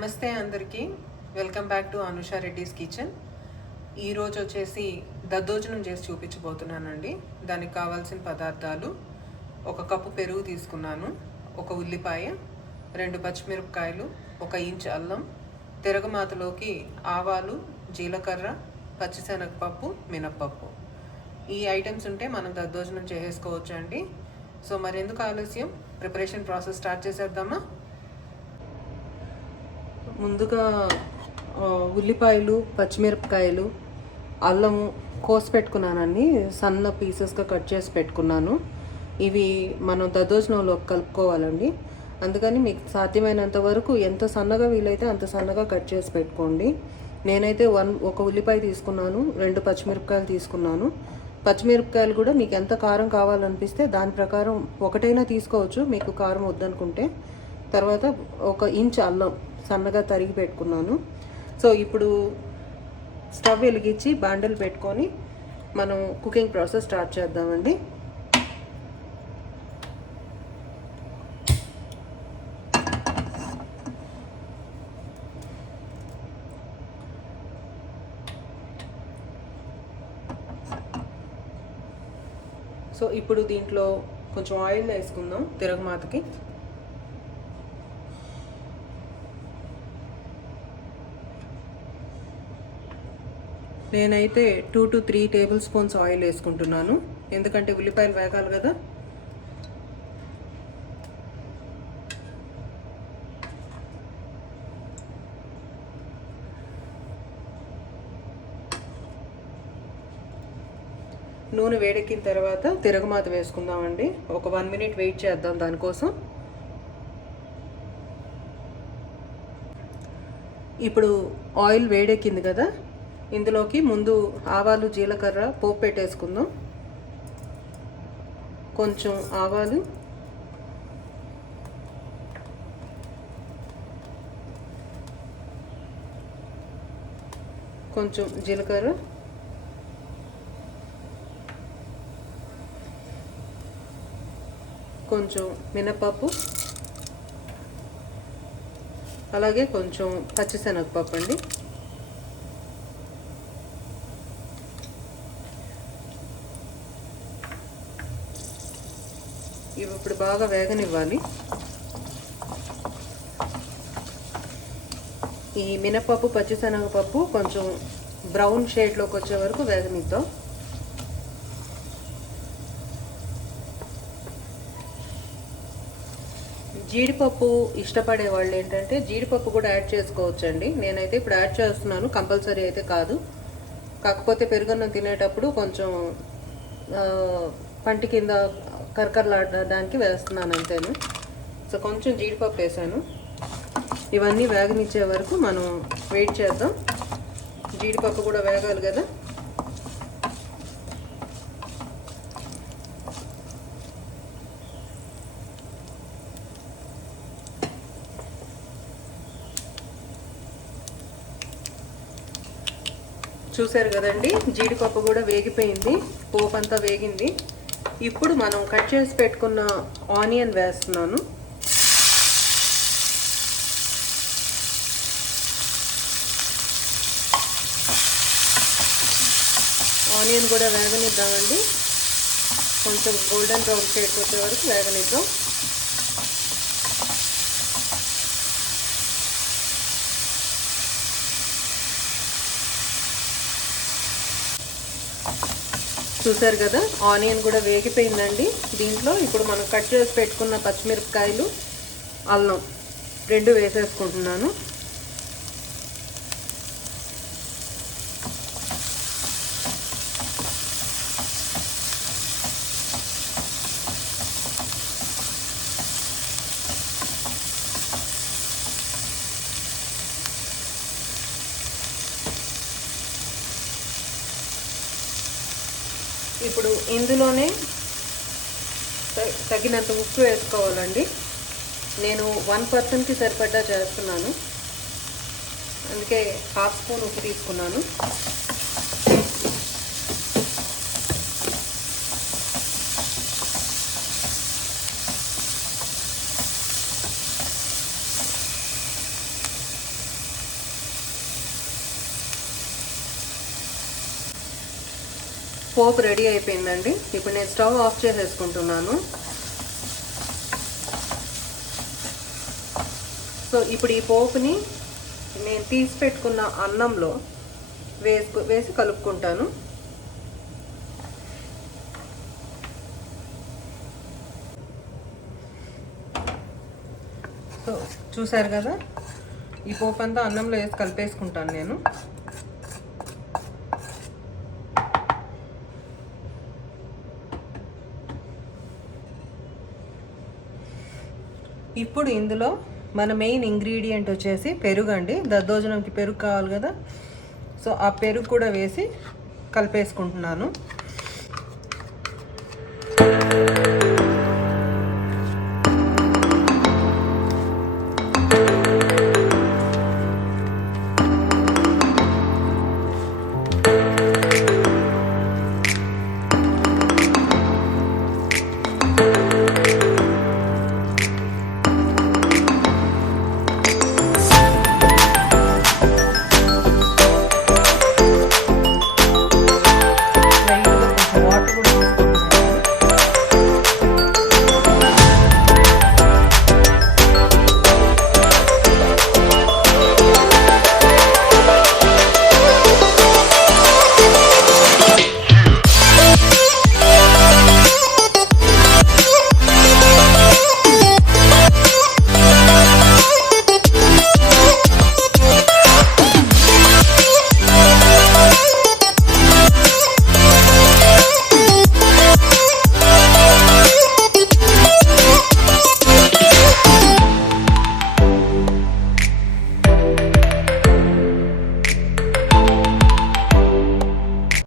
నమస్తే అందరికీ. Welcome back to Anusha Reddy's kitchen. ఈరోజు వచ్చేసి దద్దోజనం చేసి చూపించబోతున్నానండి. దానికి కావాల్సిన పదార్థాలు: 1 కప్పు పెరుగు తీసుకున్నాను, 1 ఉల్లిపాయ, 2 పచ్చిమిరపకాయలు, 1 ఇంచ్ అల్లం, తిరగమాతలోకి ఆవాలు, జీలకర్ర, పచ్చిశనగపప్పు, మినప్పప్పు. ఈ ఐటమ్స్ ఉంటే మనం దద్దోజనం చేసేసుకోవచ్చు అండి. సో మరెందుకు ఆలస్యం, ప్రిపరేషన్ ప్రాసెస్ స్టార్ట్ చేసేద్దామా? ముందుగా ఉల్లిపాయలు, పచ్చిమిరపకాయలు, అల్లము కోసి పెట్టుకున్నానండి. సన్న పీసెస్గా కట్ చేసి పెట్టుకున్నాను. ఇవి మనం దద్దోజనంలో కలుపుకోవాలండి. అందుకని మీకు సాధ్యమైనంత వరకు ఎంత సన్నగా వీలైతే అంత సన్నగా కట్ చేసి పెట్టుకోండి. నేనైతే 1 ఉల్లిపాయ తీసుకున్నాను, 2 పచ్చిమిరపకాయలు తీసుకున్నాను. పచ్చిమిరపకాయలు కూడా మీకు ఎంత కారం కావాలనిపిస్తే దాని ప్రకారం ఒకటైనా తీసుకోవచ్చు, మీకు కారం వద్దనుకుంటే. తర్వాత 1 ఇంచ్ అల్లం సన్నగా తరిగి పెట్టుకున్నాను. సో ఇప్పుడు స్టవ్ వెలిగించి బాండలు పెట్టుకొని మనం కుకింగ్ ప్రాసెస్ స్టార్ట్ చేద్దామండి. సో ఇప్పుడు దీంట్లో కొంచెం ఆయిల్ వేసుకుందాం తిరగమాతకి. నేనైతే 2 to 3 టేబుల్ స్పూన్స్ ఆయిల్ వేసుకుంటున్నాను, ఎందుకంటే ఉల్లిపాయలు వేగాలి కదా. నూనె వేడెక్కిన తర్వాత తిరగమాత వేసుకుందామండి. ఒక 1 minute వెయిట్ చేద్దాం దానికోసం. ఇప్పుడు ఆయిల్ వేడెక్కింది కదా, ఇందులోకి ముందు ఆవాలు, జీలకర్ర పోపు పెట్టేసుకుందాం. కొంచెం ఆవాలు, కొంచెం జీలకర్ర, కొంచెం మినపప్పు, అలాగే కొంచెం పచ్చిశనగపప్పు అండి. ఇవి ఇప్పుడు బాగా వేగనివ్వాలి. ఈ మినపప్పు, పచ్చిశనగపప్పు కొంచెం బ్రౌన్ షేడ్లోకి వచ్చే వరకు వేగనిద్దాం. జీడిపప్పు ఇష్టపడే వాళ్ళు ఏంటంటే జీడిపప్పు కూడా యాడ్ చేసుకోవచ్చండి. నేనైతే ఇప్పుడు యాడ్ చేస్తున్నాను, కంపల్సరీ అయితే కాదు. కాకపోతే పెరుగన్నం తినేటప్పుడు కొంచెం పంటి కింద కరకరలాడడానికి వేస్తున్నాను అంతేను. సో కొంచెం జీడిపప్పు వేసాను. ఇవన్నీ వేగనిచ్చే వరకు మనం వెయిట్ చేద్దాం. జీడిపప్పు కూడా వేగాలి కదా. చూసారు కదండి, జీడిపప్పు కూడా వేగిపోయింది, పోపు అంతా వేగింది. ఇప్పుడు మనం కట్ చేసి పెట్టుకున్న ఆనియన్ వేస్తున్నాను. ఆనియన్ కూడా వేగనిద్దామండి. కొంచెం గోల్డెన్ బ్రౌన్ షేడ్కి వచ్చే వరకు వేగనిద్దాం. చూసారు కదా, ఆనియన్ కూడా వేగిపోయిందండి. దీంట్లో ఇప్పుడు మనం కట్ చేసి పెట్టుకున్న పచ్చిమిరపకాయలు, అల్లం 2 వేసేసుకుంటున్నాను. ఇప్పుడు ఇందులోనే తగినంత ఉప్పు వేసుకోవాలండి. నేను 1 పర్సన్కి సరిపడా చేస్తున్నాను, అందుకే 1/2 స్పూన్ ఉప్పు తీసుకున్నాను. పోపు రెడీ అయిపోయిందండి. ఇప్పుడు నేను స్టవ్ ఆఫ్ చేసేసుకుంటున్నాను. సో ఇప్పుడు ఈ పోపుని నేను తీసి పెట్టుకున్న అన్నంలో వేసి కలుపుకుంటాను. సో చూసారు కదా, ఈ పోపు అంతా అన్నంలో వేసి కలిపేసుకుంటాను నేను. ఇప్పుడు ఇందులో మన మెయిన్ ఇంగ్రీడియంట్ వచ్చేసి పెరుగు అండి. దద్దోజనంకి పెరుగు కావాలి కదా, సో ఆ పెరుగు కూడా వేసి కలిపేసుకుంటున్నాను.